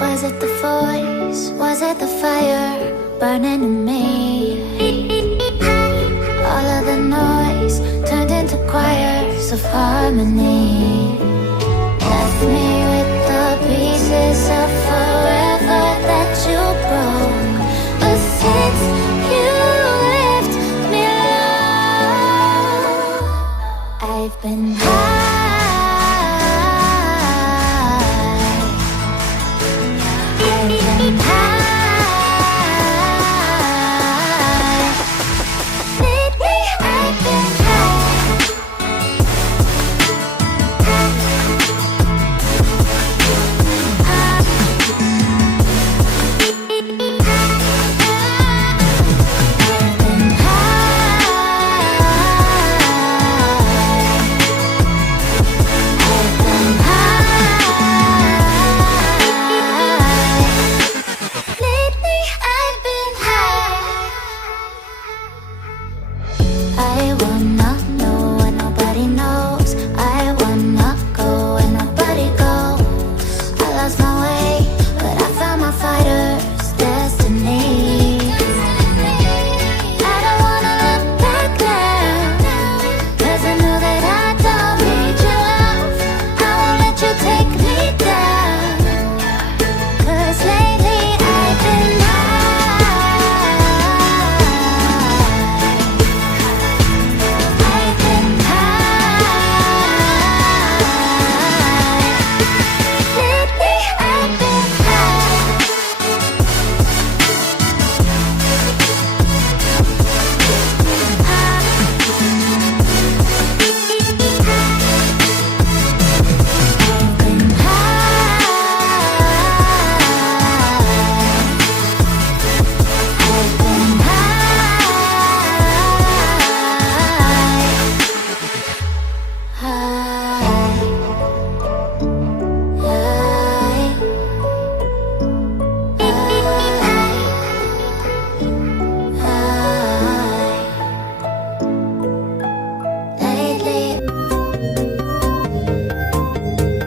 Was it the voice? Was it the fire burning in me? All of the noise turned into choirs of harmony. Left me with the pieces of forever that you broke. But since you left me alone, I've been high. I've been high. Lately I've been I wanna know what nobody knows. I wanna go where nobody goes. I lost my way, but I found my fighter's destiny. I don't wanna look back now, 'cause I know that I don't need your love. I won't let you take me down, 'cause lately I've been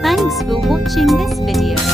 Thanks for watching this video.